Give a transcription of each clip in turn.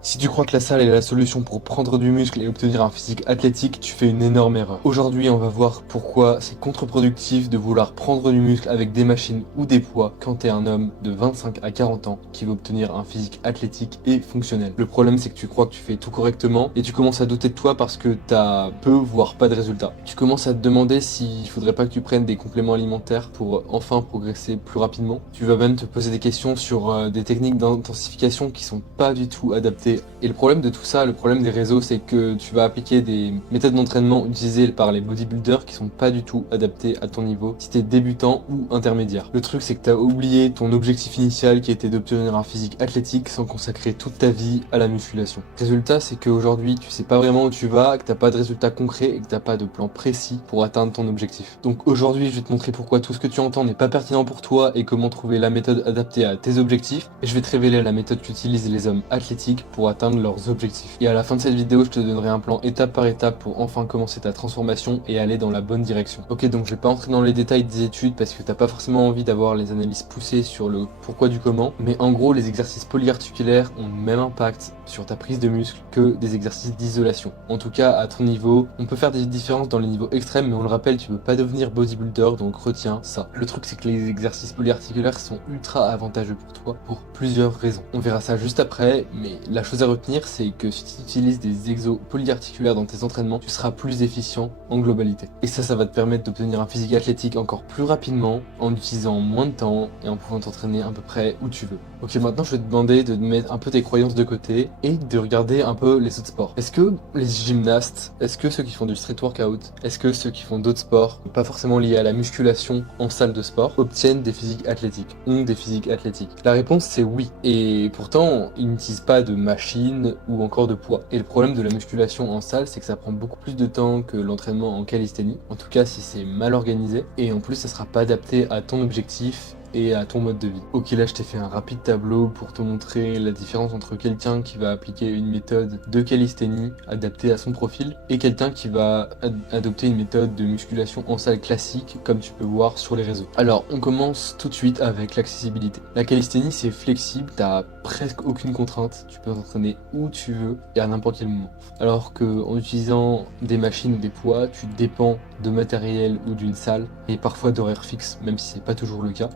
Si tu crois que la salle est la solution pour prendre du muscle et obtenir un physique athlétique, tu fais une énorme erreur. Aujourd'hui, on va voir pourquoi c'est contre-productif de vouloir prendre du muscle avec des machines ou des poids quand t'es un homme de 25 à 40 ans qui veut obtenir un physique athlétique et fonctionnel. Le problème, c'est que tu crois que tu fais tout correctement et tu commences à douter de toi parce que t'as peu, voire pas de résultats. Tu commences à te demander s'il faudrait pas que tu prennes des compléments alimentaires pour enfin progresser plus rapidement. Tu vas même te poser des questions sur des techniques d'intensification qui sont pas du tout adaptées. Et le problème de tout ça, le problème des réseaux, c'est que tu vas appliquer des méthodes d'entraînement utilisées par les bodybuilders qui sont pas du tout adaptées à ton niveau si t'es débutant ou intermédiaire. Le truc, c'est que t'as oublié ton objectif initial qui était d'obtenir un physique athlétique sans consacrer toute ta vie à la musculation. Résultat, c'est qu'aujourd'hui, tu sais pas vraiment où tu vas, que t'as pas de résultats concrets et que t'as pas de plan précis pour atteindre ton objectif. Donc aujourd'hui, je vais te montrer pourquoi tout ce que tu entends n'est pas pertinent pour toi et comment trouver la méthode adaptée à tes objectifs. Et je vais te révéler la méthode qu'utilisent les hommes athlétiques pour atteindre leurs objectifs. Et à la fin de cette vidéo, je te donnerai un plan étape par étape pour enfin commencer ta transformation et aller dans la bonne direction. Ok, donc je vais pas entrer dans les détails des études parce que t'as pas forcément envie d'avoir les analyses poussées sur le pourquoi du comment, mais en gros, les exercices polyarticulaires ont le même impact sur ta prise de muscle que des exercices d'isolation. En tout cas, à ton niveau, on peut faire des différences dans les niveaux extrêmes, mais on le rappelle, tu veux pas devenir bodybuilder, donc retiens ça. Le truc, c'est que les exercices polyarticulaires sont ultra avantageux pour toi pour plusieurs raisons. On verra ça juste après, mais la chose à retenir, c'est que si tu utilises des exos polyarticulaires dans tes entraînements, tu seras plus efficient en globalité. Et ça va te permettre d'obtenir un physique athlétique encore plus rapidement, en utilisant moins de temps et en pouvant t'entraîner à peu près où tu veux. Ok, maintenant je vais te demander de mettre un peu tes croyances de côté et de regarder un peu les autres sports. Est-ce que les gymnastes, est-ce que ceux qui font du street workout, est-ce que ceux qui font d'autres sports, pas forcément liés à la musculation en salle de sport, obtiennent des physiques athlétiques, ont des physiques athlétiques? La réponse c'est oui. Et pourtant, ils n'utilisent pas de machines ou encore de poids. Et le problème de la musculation en salle, c'est que ça prend beaucoup plus de temps que l'entraînement en calisthénie, en tout cas si c'est mal organisé, et en plus ça sera pas adapté à ton objectif et à ton mode de vie. Ok, là je t'ai fait un rapide tableau pour te montrer la différence entre quelqu'un qui va appliquer une méthode de calisthénie adaptée à son profil et quelqu'un qui va adopter une méthode de musculation en salle classique comme tu peux voir sur les réseaux. Alors on commence tout de suite avec l'accessibilité. La calisthénie c'est flexible, t'as presque aucune contrainte, tu peux t'entraîner où tu veux et à n'importe quel moment. Alors que en utilisant des machines ou des poids, tu dépends de matériel ou d'une salle et parfois d'horaires fixes, même si c'est pas toujours le cas.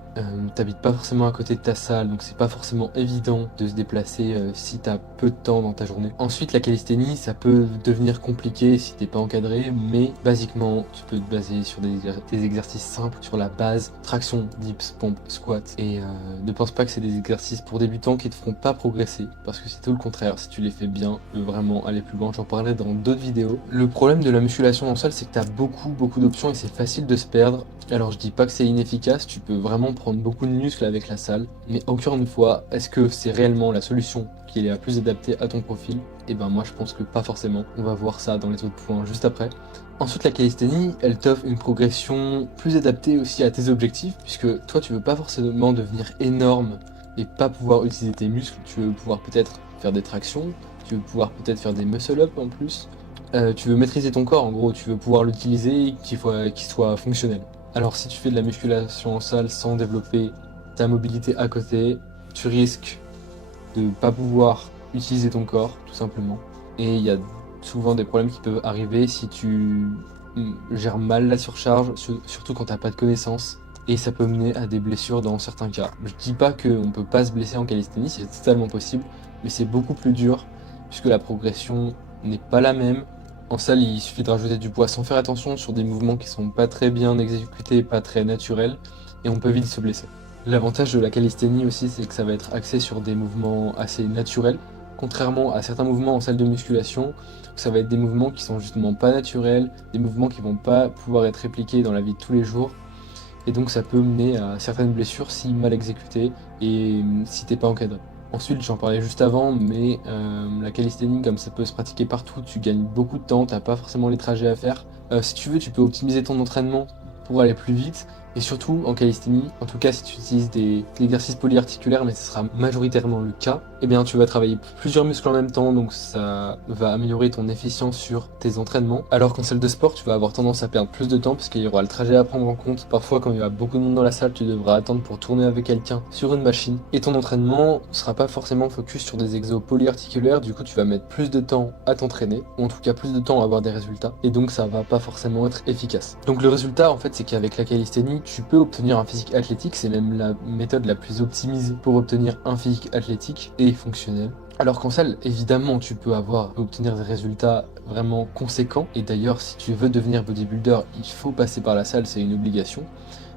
T'habites pas forcément à côté de ta salle, donc c'est pas forcément évident de se déplacer si t'as peu de temps dans ta journée. Ensuite, la calisthénie, ça peut devenir compliqué si t'es pas encadré, mais basiquement, tu peux te baser sur des exercices simples, sur la base, traction, dips, pompe, squat, et ne pense pas que c'est des exercices pour débutants qui te feront pas progresser, parce que c'est tout le contraire, si tu les fais bien, tu peux vraiment aller plus loin, j'en parlerai dans d'autres vidéos. Le problème de la musculation en salle, c'est que t'as beaucoup d'options et c'est facile de se perdre. Alors je dis pas que c'est inefficace, tu peux vraiment prendre beaucoup de muscles avec la salle, mais encore une fois, est-ce que c'est réellement la solution qui est la plus adaptée à ton profil? Et ben moi je pense que pas forcément, on va voir ça dans les autres points juste après. Ensuite la calisthénie, elle t'offre une progression plus adaptée aussi à tes objectifs, puisque toi tu veux pas forcément devenir énorme et pas pouvoir utiliser tes muscles, tu veux pouvoir peut-être faire des tractions, tu veux pouvoir peut-être faire des muscle-up en plus, tu veux maîtriser ton corps en gros, tu veux pouvoir l'utiliser et qu'il soit fonctionnel. Alors si tu fais de la musculation en salle sans développer ta mobilité à côté, tu risques de ne pas pouvoir utiliser ton corps, tout simplement. Et il y a souvent des problèmes qui peuvent arriver si tu gères mal la surcharge, surtout quand tu n'as pas de connaissances. Et ça peut mener à des blessures dans certains cas. Je dis pas qu'on ne peut pas se blesser en calisthénie, c'est totalement possible, mais c'est beaucoup plus dur, puisque la progression n'est pas la même. En salle, il suffit de rajouter du poids sans faire attention sur des mouvements qui sont pas très bien exécutés, pas très naturels, et on peut vite se blesser. L'avantage de la calisthénie aussi, c'est que ça va être axé sur des mouvements assez naturels, contrairement à certains mouvements en salle de musculation, où ça va être des mouvements qui sont justement pas naturels, des mouvements qui vont pas pouvoir être répliqués dans la vie de tous les jours, et donc ça peut mener à certaines blessures si mal exécutées et si t'es pas encadré. Ensuite, j'en parlais juste avant, mais la calisthénie, comme ça peut se pratiquer partout, tu gagnes beaucoup de temps, t'as pas forcément les trajets à faire. Si tu veux, tu peux optimiser ton entraînement pour aller plus vite, Et surtout en calisthénie, en tout cas si tu utilises des exercices polyarticulaires, mais ce sera majoritairement le cas, eh bien tu vas travailler plusieurs muscles en même temps, donc ça va améliorer ton efficience sur tes entraînements. Alors qu'en salle de sport, tu vas avoir tendance à perdre plus de temps parce qu'il y aura le trajet à prendre en compte. Parfois quand il y a beaucoup de monde dans la salle, tu devras attendre pour tourner avec quelqu'un sur une machine. Et ton entraînement ne sera pas forcément focus sur des exos polyarticulaires, du coup tu vas mettre plus de temps à t'entraîner, ou en tout cas plus de temps à avoir des résultats, et donc ça va pas forcément être efficace. Donc le résultat en fait c'est qu'avec la calisthénie, tu peux obtenir un physique athlétique, c'est même la méthode la plus optimisée pour obtenir un physique athlétique et fonctionnel. Alors qu'en salle, évidemment, tu peux obtenir des résultats vraiment conséquents. Et d'ailleurs, si tu veux devenir bodybuilder, il faut passer par la salle, c'est une obligation.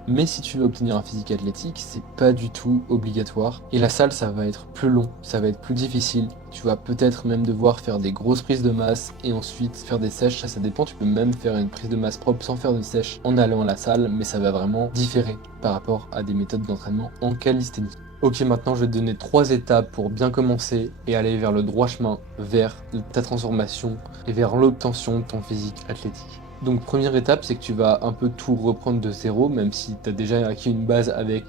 Mais si tu veux obtenir un physique athlétique, c'est pas du tout obligatoire. Et la salle, ça va être plus long, ça va être plus difficile. Tu vas peut-être même devoir faire des grosses prises de masse et ensuite faire des sèches. Ça dépend. Tu peux même faire une prise de masse propre sans faire de sèche en allant à la salle, mais ça va vraiment différer par rapport à des méthodes d'entraînement en calisthénie. Ok, maintenant je vais te donner 3 étapes pour bien commencer et aller vers le droit chemin, vers ta transformation et vers l'obtention de ton physique athlétique. Donc première étape, c'est que tu vas un peu tout reprendre de zéro, même si tu as déjà acquis une base avec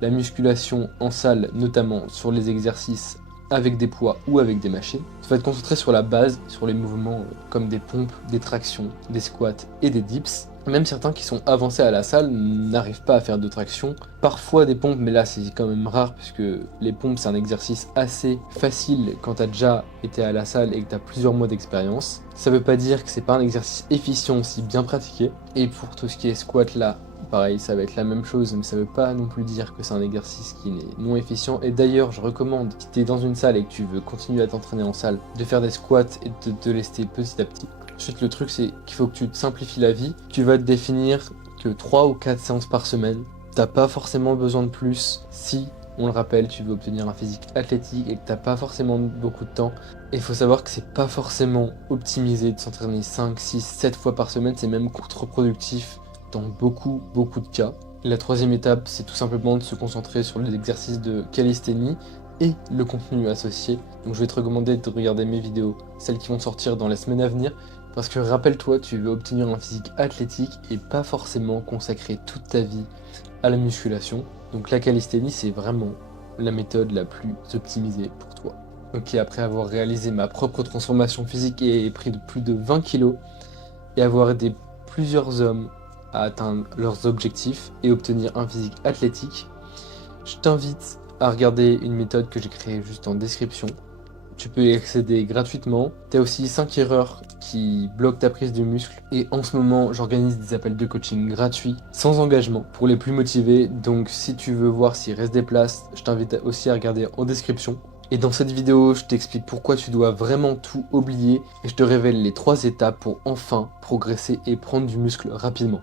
la musculation en salle, notamment sur les exercices avec des poids ou avec des machines. Tu vas te concentrer sur la base, sur les mouvements comme des pompes, des tractions, des squats et des dips. Même certains qui sont avancés à la salle n'arrivent pas à faire de traction. Parfois des pompes, mais là c'est quand même rare puisque les pompes c'est un exercice assez facile quand tu as déjà été à la salle et que tu as plusieurs mois d'expérience. Ça veut pas dire que c'est pas un exercice efficient si bien pratiqué. Et pour tout ce qui est squat là, pareil, ça va être la même chose, mais ça veut pas non plus dire que c'est un exercice qui est non efficient. Et d'ailleurs, je recommande, si tu es dans une salle et que tu veux continuer à t'entraîner en salle, de faire des squats et de te lester petit à petit. Ensuite, le truc, c'est qu'il faut que tu te simplifies la vie. Tu vas te définir que 3 ou 4 séances par semaine. T'as pas forcément besoin de plus si, on le rappelle, tu veux obtenir un physique athlétique et que t'as pas forcément beaucoup de temps. Et il faut savoir que c'est pas forcément optimisé de s'entraîner 5, 6, 7 fois par semaine. C'est même contre-productif dans beaucoup de cas. La troisième étape, c'est tout simplement de se concentrer sur les exercices de calisthénie et le contenu associé. Donc je vais te recommander de regarder mes vidéos, celles qui vont sortir dans les semaines à venir, parce que rappelle-toi, tu veux obtenir un physique athlétique et pas forcément consacrer toute ta vie à la musculation. Donc la calisthénie, c'est vraiment la méthode la plus optimisée pour toi. Ok, après avoir réalisé ma propre transformation physique et pris de plus de 20 kilos, et avoir aidé plusieurs hommes à atteindre leurs objectifs et obtenir un physique athlétique, je t'invite à regarder une méthode que j'ai créée juste en description. Tu peux y accéder gratuitement. Tu as aussi 5 erreurs qui bloquent ta prise de muscle. Et en ce moment, j'organise des appels de coaching gratuits, sans engagement, pour les plus motivés. Donc si tu veux voir s'il reste des places, je t'invite aussi à regarder en description. Et dans cette vidéo, je t'explique pourquoi tu dois vraiment tout oublier et je te révèle les 3 étapes pour enfin progresser et prendre du muscle rapidement.